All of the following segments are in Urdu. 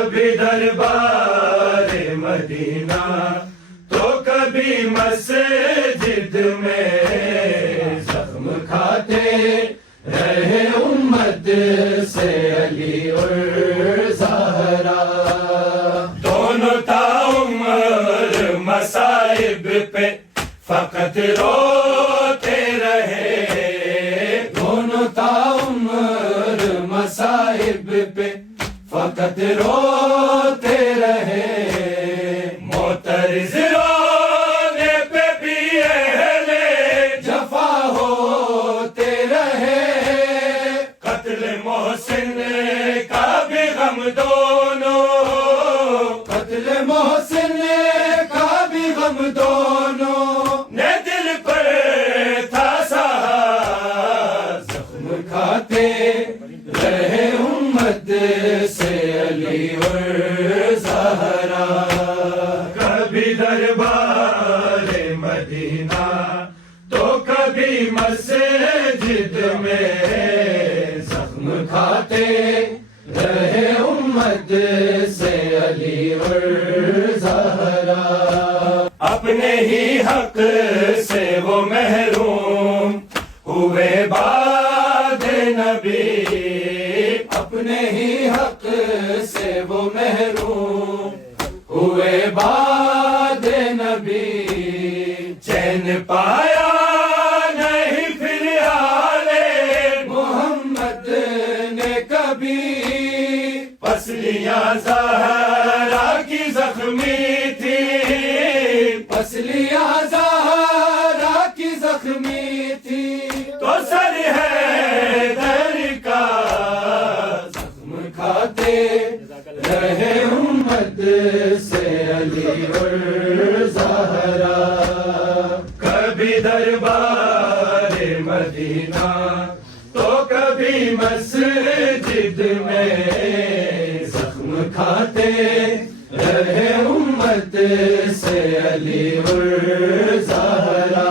کبھی دربار مدینہ تو کبھی مسجد میں زخم کھاتے رہے امت سے علی اور زہرا. دونوں تعمر مصائب پہ فقط روتے رہے. دونوں تعمر مصائب پہ فقط روتے رہے. معترض رونے پہ بھی اہل جفا ہوتے رہے. قتل محسن کا بھی غم دونوں, قتل محسن کا بھی غم دونوں نے دل پر تھا سہا. زخم کھاتے رہے امت سے علی اور زہرا. کبھی دربار مدینہ تو کبھی مسجد میں زخم کھاتے رہے امت سے علی اور زہرا. اپنے ہی حق سے وہ محروم ہوئے بعد نبی. اپنے ہی حق سے وہ محروم ہوئے بعد نبی. چین پایا نہیں پھر آل محمد نے کبھی. پسلیاں زہرا کی زخمی تھی, پسلیاں زہرا کی زخمی تھی. تو سر ہے در کا زخم کھاتے رہے امت سے علی اور زہرا. کبھی دربار مدینہ تو کبھی مسجد میں زخم کھاتے رہے امت سے علی اور زہرا.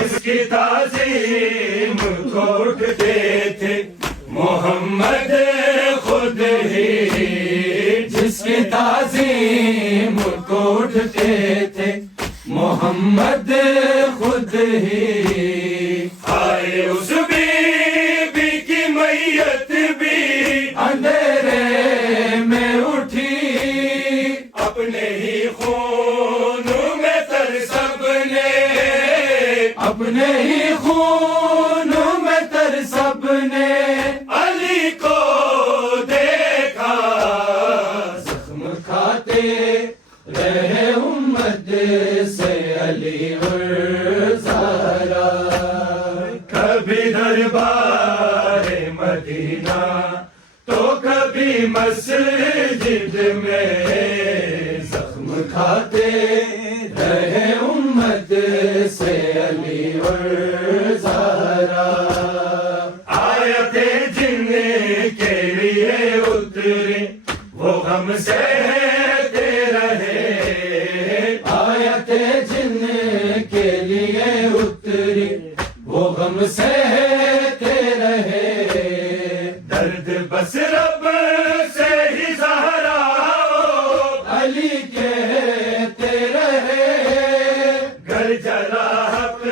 اس کی تعظیم کو اٹھتے تھے محمد خود ہی. جس کی تعظیم کو اٹھتے تھے محمد خود ہی. آئے اس بی بی کی میت بھی اندھیرے میں اٹھی. اپنے ہی خون میں تر سب نے, اپنے ہی خون میں تر سب نے علی کو دیکھا. زخم کھاتے رہے امت سے علی اور زہرا. کبھی دربار مدینہ تو کبھی مسجد میں زخم کھاتے رہے امت سے علی اور زہرا. آیتیں جن کے لیے اتری وہ غم سہتے رہے. آیتیں جن کے لیے اتری وہ غم سہتے رہے. درد بس رب سے ہی زہرا علی کہتے رہے. گر جلا حق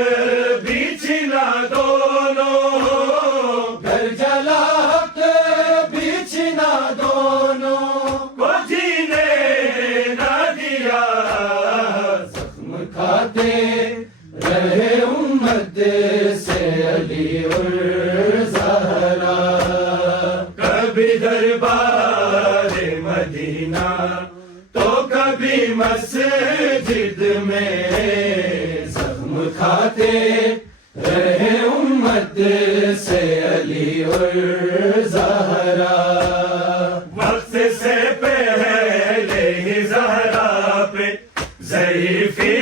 بھی چھنا دونوں, گر جلا حق بھی چھنا دونوں کو جینے نہ دیا. زخم کھاتے رہے امت سے علی اور زہرا. کبھی دربار مدینہ تو کبھی مسجد میں زخم کھاتے رہے امت سے علی اور زہرا. وقت سے پہلے ہی زہرا پہ ضعیفی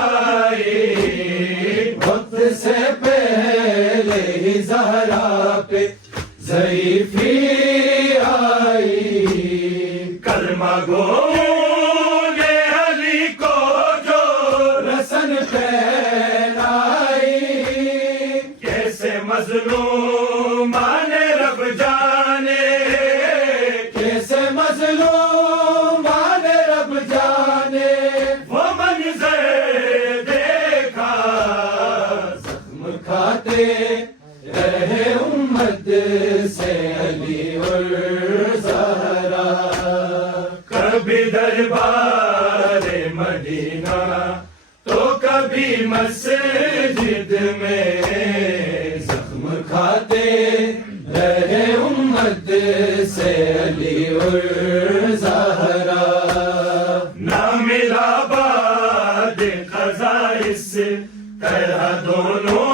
آئی. وقت سے پہلے ہی زہرا پہ ضعیفی آئی. کلمہ گو نے علی کو جو رسن پہنائی. کیسے مظلومان رب جانے, کیسے اور زہرا کبھی دربار مدینہ تو کبھی مسجد میں زخم کھاتے رہے امت سے علی اور زہرا نہ ملا بعد قضا اس طرح دونوں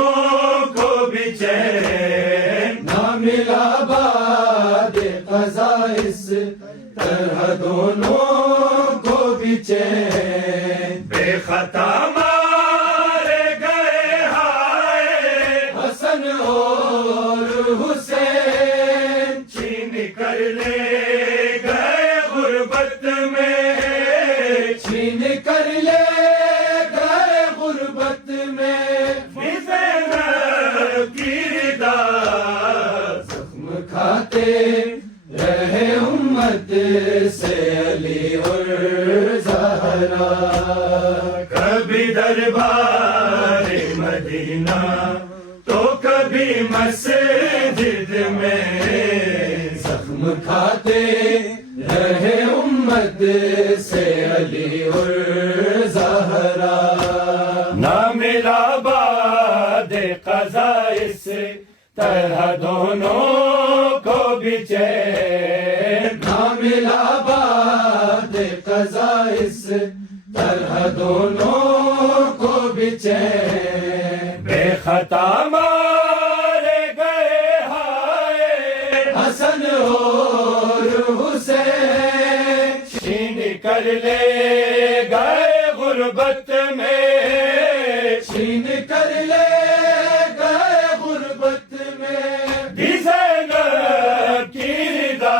کو بھی چین نہ ملا بعد قضا اس طرح دونوں کو بھی چین بے خطا مارے گئے ہائے حسن اور حسین چھین کر لے گئے غربت میں چھین کر لے گئے غربت میں زینب کی ردا زخم کھاتے رہے امت سے علی اور زہرا کبھی دربار مدینہ تو کبھی مسجد میں زخم کھاتے رہے امت سے علی اور زہرا نہ ملا بعد قضا اس طرح دونوں کو بھی چین نہ ملا بعد قضا اس طرح دونوں کو بھی چین بے خطا مارے گئے ہائے حسن اور حسین چھین کر لے گئے غربت میں چھین کر لے گئے غربت میں زینب کی ردا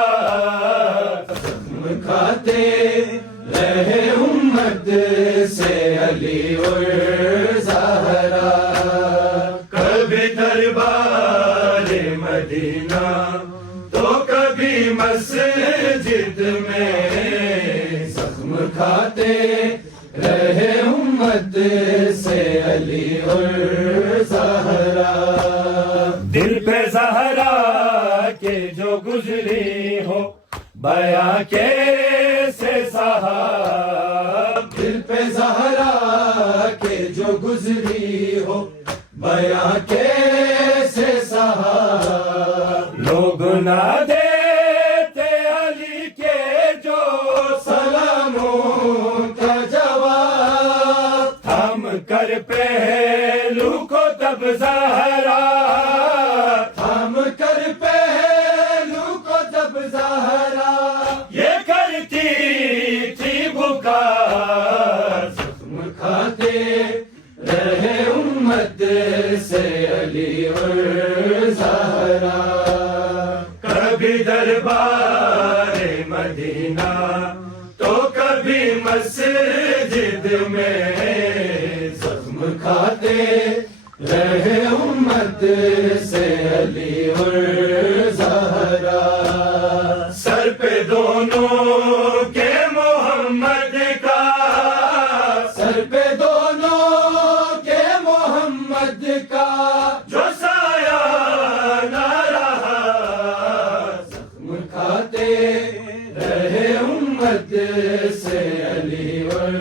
زخم کھاتے رہے امت سے علی اور زہرا کبھی دربار مدینہ تو کبھی مسجد میں زخم کھاتے رہے امت سے علی اور زہرا دل پہ زہرا کے جو گزری ہو بیاں کیسے صاحب دل پہ زہرا کے جو گزری ہو بیاں کیسے صاحب لوگ نہ دیتے علی کے جو سلاموں کا جواب تھم کر پہلو کو تب زہرا تھم کر پہلو کو تب زہرا یہ کرتی تھی پکار زخم کھاتے رہے امت سے علی اور زہرا کبھی دربار مدینہ تو کبھی مسجد میں زخم کھاتے رہے امت سے علی اور زہرا سر پہ دونوں کے محمد کا سر پہ دونوں کے محمد کا جو سایہ نہ رہا زخم کھاتے رہے امت سے علی اور